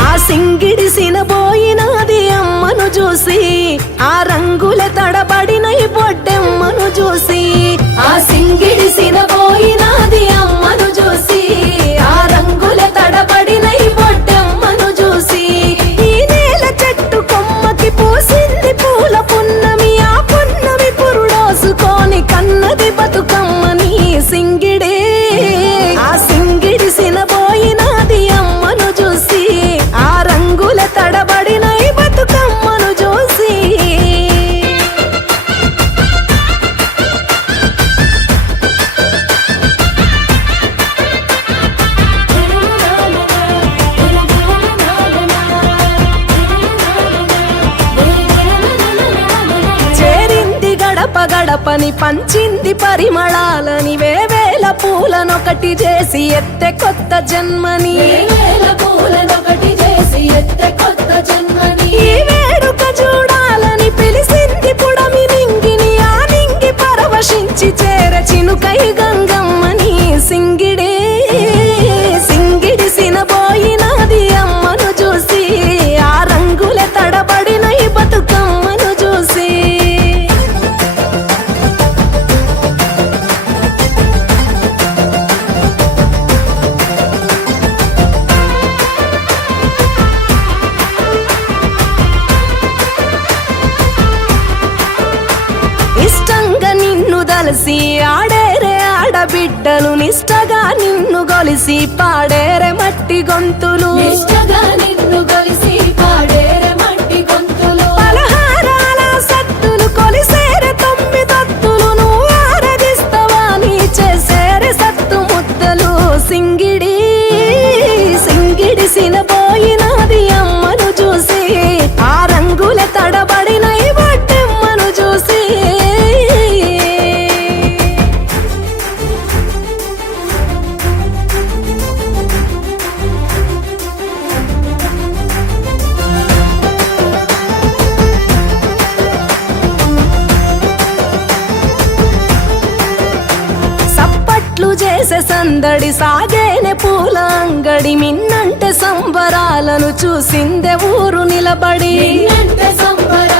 ఆ సింగిడి సినబోయినది అమ్మను చూసి ఆ రంగుల తడబడిన పొట్టెమ్మను బొడ్డెమ్మను చూసి ఆ సింగిడి గడపని పంచింది పరిమళాలని వేవేల పూలనొకటి చేసి ఎత్తె కొత్త జన్మని. ఈ వేడుక చూడాలని పిలిసింది పుడమి నింగిని ఆ నింగి పరవశించి కలిసి ఆడేరే ఆడబిడ్డలు నిష్టగా నిన్ను గొలిసి పాడేరే మట్టి గొంతులు. నిన్ను పలహారాల సప్పట్లు చేసే సందడి సాగేనే పూల అంగడి మిన్నంటే సంబరాలను చూసిందే ఊరు నిలబడి. సంబరా